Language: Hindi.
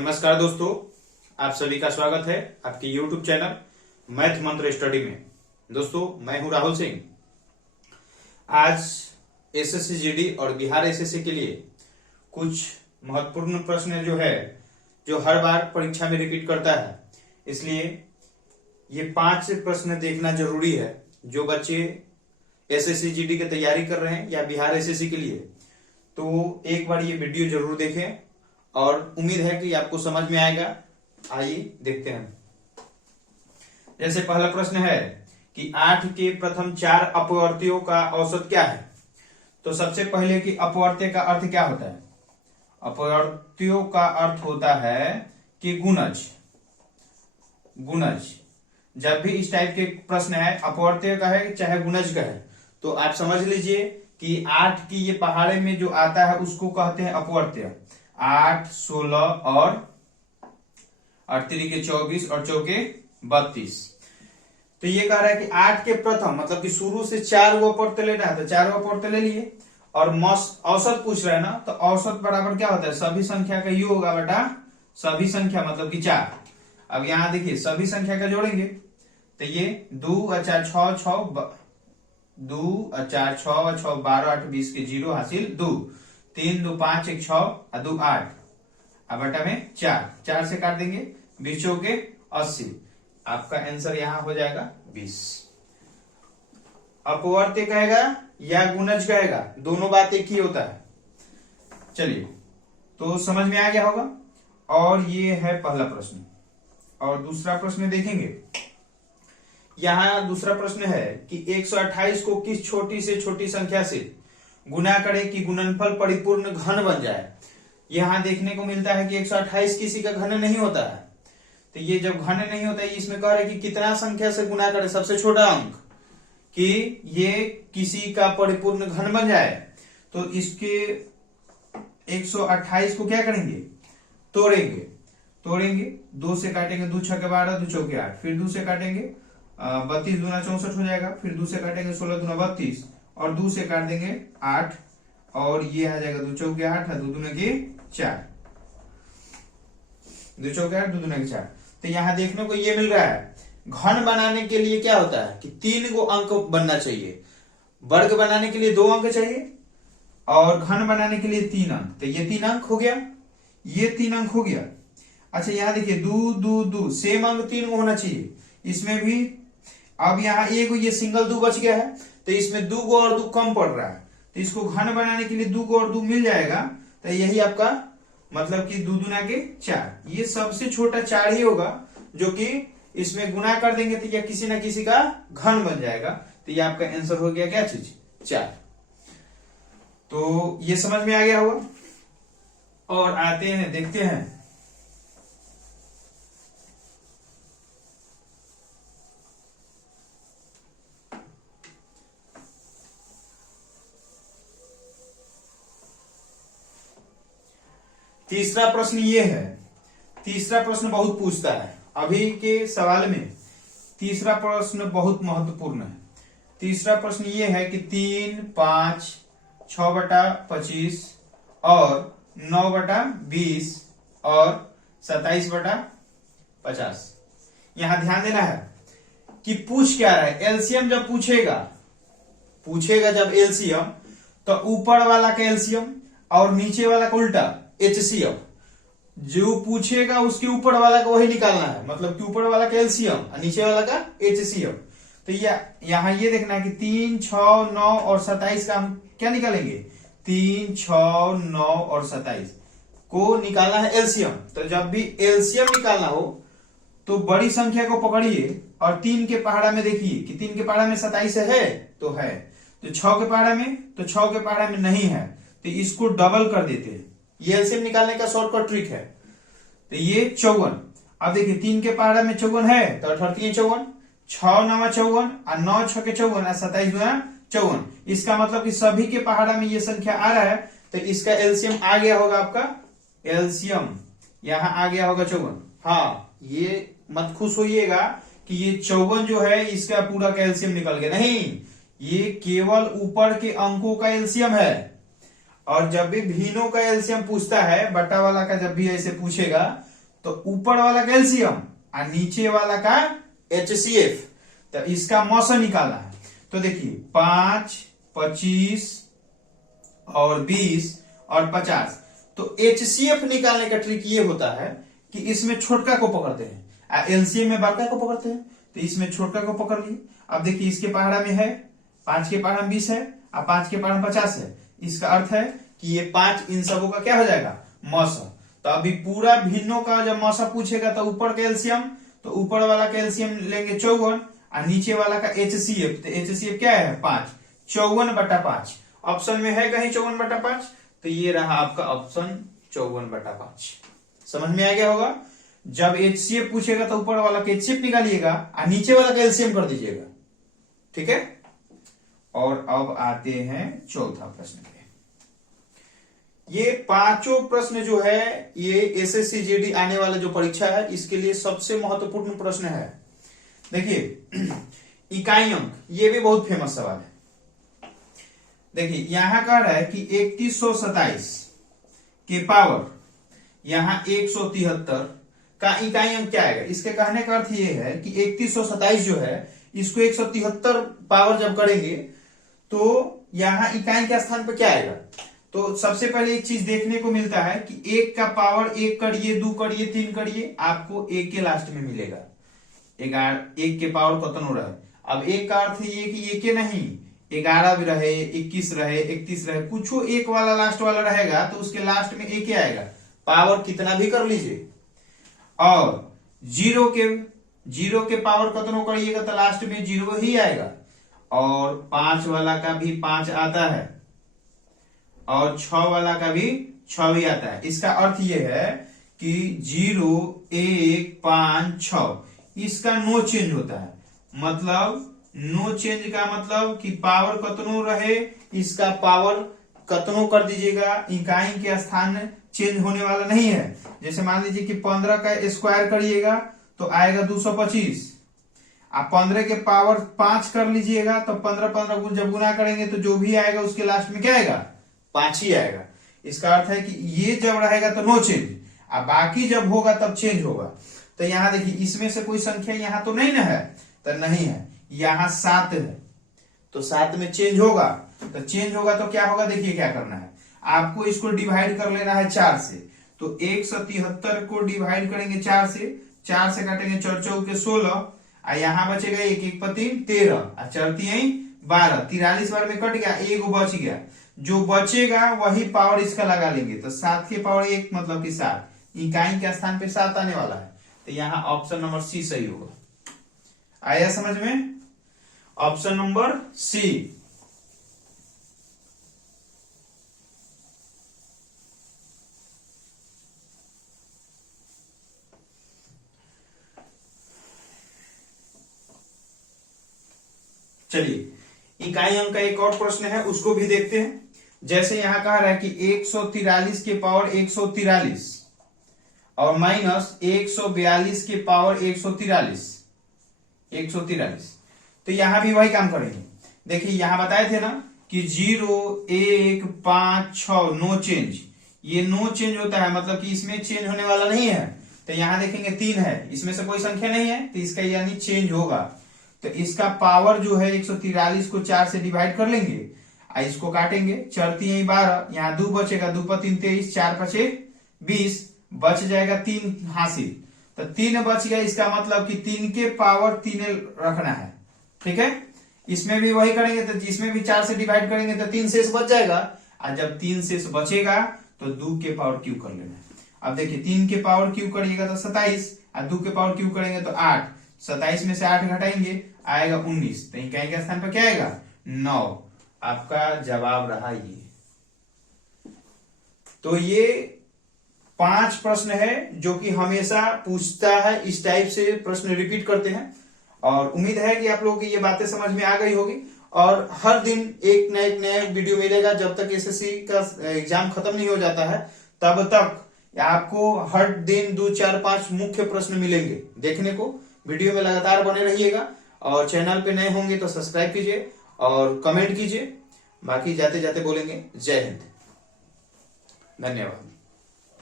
नमस्कार दोस्तों, आप सभी का स्वागत है आपके YouTube चैनल मैथ मंत्र स्टडी में। दोस्तों, मैं हूं राहुल सिंह। आज एसएससी जीडी और बिहार एसएससी के लिए कुछ महत्वपूर्ण प्रश्न जो हर बार परीक्षा में रिपीट करता है, इसलिए ये 5 प्रश्न देखना जरूरी है। जो बच्चे एसएससी जीडी की तैयारी कर रहे हैं या बिहार एसएससी के लिए, तो एक बार ये वीडियो जरूर देखें और उम्मीद है कि आपको समझ में आएगा। आइए देखते हैं। जैसे पहला प्रश्न है कि 8 के प्रथम 4 अपवर्तियों का औसत क्या है। तो सबसे पहले कि अपवर्त्य का अर्थ क्या होता है। अपवर्तियों का अर्थ होता है कि गुणज। जब भी इस टाइप के प्रश्न है, अपवर्त्य का है चाहे गुणज का है, तो आप समझ लीजिए कि 8 की ये पहाड़े में जो आता है उसको कहते हैं अपवर्त्य। 8, 16 और 8 के 24 और चौके 32। तो ये कह रहा है कि 8 के प्रथम मतलब कि शुरू से 4 वो अपवर्त्य लेना है, तो 4 अपवर्त्य ले लिए और औसत पूछ रहा है ना, तो औसत बराबर क्या होता है, सभी संख्या का योग होगा बेटा सभी संख्या मतलब कि 4। अब यहां देखिए सभी संख्या का जोड़ेंगे तो ये 2 और 4 6 2 और 4 6 और 6 12 8 20 के 0 हासिल 2 3 2 5 1 6 और 2 8। अब बटा में 4 से काट देंगे 20 चौके 80। आपका आंसर यहां हो जाएगा 20। अपवर्त्य कहेगा या गुणज कहेगा, दोनों बात एक ही होता है। चलिए, तो समझ में आ गया होगा। और ये है पहला प्रश्न। और दूसरा प्रश्न देखेंगे। यहां दूसरा प्रश्न है कि 128 को किस छोटी से छोटी संख्या से गुना करें कि गुणनफल परिपूर्ण घन बन जाए। यहां देखने को मिलता है कि 128 किसी का घन नहीं होता है। तो ये जब घन नहीं होता है, इसमें कह रहे कि कितना संख्या से गुना करें, सबसे छोटा अंक, कि ये किसी का परिपूर्ण घन बन जाए। तो इसके 128 को क्या करेंगे, तोड़ेंगे 2 से काटेंगे, 2 6 12 2 चौके 8, फिर 2 से काटेंगे 32 दूना 64 हो जाएगा, फिर 2 से काटेंगे 16 दूना 32 और 2 से काट देंगे 8 और ये आ जाएगा 2 चौके 8 है 2 दूना के 4, 2 चौके 8 2 दूना के 4। तो यहां देखने को ये मिल रहा है घन बनाने के लिए क्या होता है कि 3 को अंक बनना चाहिए। वर्ग बनाने के लिए 2 अंक चाहिए और घन बनाने के लिए 3 अंक। तो ये 3 अंक हो गया, ये 3 अंक हो गया। अच्छा, यहां देखिए 2 2 2 सेम अंक 3 को होना चाहिए इसमें भी। अब यहाँ एक ये सिंगल 2 बच गया है, तो इसमें 2 को और 2 कम पड़ रहा है, तो इसको घन बनाने के लिए 2 को और 2 मिल जाएगा। तो यही आपका मतलब कि 2 दूना के 4, ये सबसे छोटा 4 ही होगा जो कि इसमें गुना कर देंगे तो यह किसी ना किसी का घन बन जाएगा। तो ये आपका आंसर हो गया क्या चीज, 4। तो ये समझ में आ गया होगा। और आते हैं देखते हैं तीसरा प्रश्न। ये है तीसरा प्रश्न बहुत पूछता है अभी के सवाल में। तीसरा प्रश्न बहुत महत्वपूर्ण है। तीसरा प्रश्न ये है कि 3 5 6 बटा 25 और 9 बटा 20 और 27 बटा 50। यहां ध्यान देना है कि पूछ क्या रहा है। एलसीएम जब पूछेगा जब एलसीएम, तो ऊपर वाला का एलसीएम और नीचे वाला का उल्टा एचसीएफ। जो पूछेगा उसके ऊपर वाला का वही निकालना है, मतलब कि ऊपर वाला का एलसीएम और नीचे वाला का एचसीएफ। तो यहां ये देखना है कि 3 6 9 और 27 का हम क्या निकालेंगे, 3 6 9 और 27 को निकालना है एलसीएम। तो जब भी एलसीएम निकालना हो तो बड़ी संख्या को पकड़िए और 3 के पहाड़ा में देखिए कि 3 के पहाड़ा में 27 है तो है, तो 6 के पहाड़ा में तो 6 के पहाड़ा में नहीं है, तो इसको डबल कर देते हैं। ये एलसीएम निकालने का शॉर्टकट ट्रिक है। तो ये 54। अब देखिए 3 के पहाड़ा में 54 है तो 38 54, 6 9 54 और 9 6 के 54 और 27 2 54। इसका मतलब कि सभी के पहाड़ा में ये संख्या आ रहा है, तो इसका एलसीएम आ गया होगा आपका। एलसीएम यहां आ गया होगा 54। हाँ, ये मत खुश होइएगा कि ये 54 जो है इसका पूरा का एलसीएम निकल गया, नहीं, ये केवल ऊपर के अंकों का एलसीएम है। और जब भी भिन्नों का एलसीएम पूछता है, बटा वाला का जब भी ऐसे पूछेगा तो ऊपर वाला का एलसीएम और नीचे वाला का HCF, तो इसका मौसा निकालना है। तो देखिए 5, 25 और 20 और 50। तो HCF निकालने का ट्रिक ये होता है कि इसमें छोटका को पकड़ते हैं, एलसीएम में बड़का को पकड़ते हैं। तो इसमें छोटका को पकड़ लिए। अब देखिए इसके पहाड़ा में है 5 के पहाड़ा में 20 है और 5 के पहाड़ा में 50 है। इसका अर्थ है कि ये 5 इन सबों का क्या हो जाएगा, मौसा। तो अभी पूरा भिन्नों का जब मौसा पूछेगा तो ऊपर का एलसीएम, तो ऊपर वाला का एलसीएम लेंगे 54 और नीचे वाला का HCF। तो HCF क्या है 5, 54/5। ऑप्शन में है कहीं 54/5, तो ये रहा आपका ऑप्शन 54/5। समझ में आ गया होगा। जब HCF पूछेगा तो ऊपर वाला का HCF निकालिएगा और नीचे वाला का एलसीएम कर दीजिएगा, ठीक है। और अब आते हैं चौथा प्रश्न पे। ये पांचों प्रश्न जो है ये SSC GD आने वाला जो परीक्षा है इसके लिए सबसे महत्वपूर्ण प्रश्न है। देखिए इकाई अंक, ये भी बहुत फेमस सवाल है। देखिए यहां कह रहा है कि 3127 के पावर यहां 173 का इकाई अंक क्या आएगा। इसके कहने का अर्थ ये है कि 3127 जो है इसको 173 पावर जब करेंगे तो यहां इकाई के स्थान पर क्या आएगा। तो सबसे पहले एक चीज देखने को मिलता है कि 1 का पावर 1 करिए, 2 करिए, 3 करिए, आपको 1 के लास्ट में मिलेगा। 1 के पावर कतन हो रहा है। अब 1 का अर्थ ये कि 1 के नहीं, 11 भी रहे, 21 रहे, 31 रहे, कुछ 1 वाला लास्ट वाला रहेगा तो उसके लास्ट में 1 आएगा। पावर कितना भी कर लीजिए। और जीरो के पावर कतनो करिएगा तो लास्ट में 0 ही आएगा। और 5 वाला का भी 5 आता है और 6 वाला का भी 6 ही आता है। इसका अर्थ यह है कि 0, 1, 5, 6 इसका नो चेंज होता है। मतलब नो चेंज का मतलब कि पावर कतनो रहे, इसका पावर कतनो कर दीजिएगा, इकाई के स्थान चेंज होने वाला नहीं है। जैसे मान लीजिए कि 15 का स्क्वायर करिएगा तो आएगा 225। आप 15 के पावर 5 कर लीजिएगा तो 15 जब गुना करेंगे तो जो भी आएगा उसके लास्ट में क्या आएगा, 5 ही आएगा। इसका अर्थ है कि ये जब रहेगा तो नो चेंज, अब बाकी जब होगा तब चेंज होगा। तो यहां देखिए इसमें से कोई संख्या यहां तो नहीं ना है, तो नहीं है। यहां 7 है तो 7 में चेंज होगा। तो चेंज होगा तो क्या होगा, देखिए क्या करना है आपको, इसको डिवाइड कर लेना है 4 से। तो 173 को डिवाइड करेंगे 4 से, 4 से काटेंगे 4 4 के 16 और यहां बचेगा 1 1 पति 13 और 4 3 12, 43 बार में कट गया, 1 बच गया। जो बचेगा वही पावर इसका लगा लेंगे। तो 7 के पावर 1 मतलब कि 7, इकाई के स्थान पे 7 आने वाला है। तो यहां ऑप्शन नंबर सी सही होगा। आया समझ में, ऑप्शन नंबर सी। चलिए इकाई अंक का एक और प्रश्न है, उसको भी देखते हैं। जैसे यहां कह रहा है कि 143 के पावर 143 और माइनस 142 के पावर 143। तो यहां भी वही काम करेंगे। देखिए यहां बताए थे ना कि 0, 1, 5, 6 नो चेंज। ये नो चेंज होता है, मतलब कि इसमें चेंज होने वाला नहीं है। तो यहां देखेंगे 3 है, इसमें से कोई संख्या नहीं है तो इसका यानी चेंज होगा। तो इसका पावर जो है 143 को 4 से डिवाइड कर लेंगे और इसको काटेंगे, 4 3 12, यहाँ 2 बचेगा, 2 पर 3 23, 4 5 20, बच जाएगा 3 हासिल। तो 3 बच गया, इसका मतलब कि 3 के पावर 3 रखना है, ठीक है। इसमें भी वही करेंगे, तो इसमें भी 4 से डिवाइड करेंगे तो 3 शेष बच जाएगा। और जब 3 शेष बचेगा तो 2 के पावर क्यू कर लेना है। अब देखिए 3 के पावर क्यू करिएगा तो 27 और 2 के पावर क्यू करेंगे तो 8। 27 में से 8 घटाएंगे आएगा 19। तो इकाई के स्थान पर क्या आएगा 9। आपका जवाब रहा ये। तो ये 5 प्रश्न है जो कि हमेशा पूछता है, इस टाइप से प्रश्न रिपीट करते हैं। और उम्मीद है कि आप लोगों की ये बातें समझ में आ गई होगी। और हर दिन एक नया वीडियो मिलेगा। जब तक एसएससी का एग्जाम खत्म नहीं हो जाता है तब तक आपको हर दिन 2 4 5 मुख्य प्रश्न मिलेंगे देखने को। वीडियो में लगातार बने रहिएगा और चैनल पे नए होंगे तो सब्सक्राइब कीजिए और कमेंट कीजिए। बाकी जाते जाते बोलेंगे जय हिंद, धन्यवाद।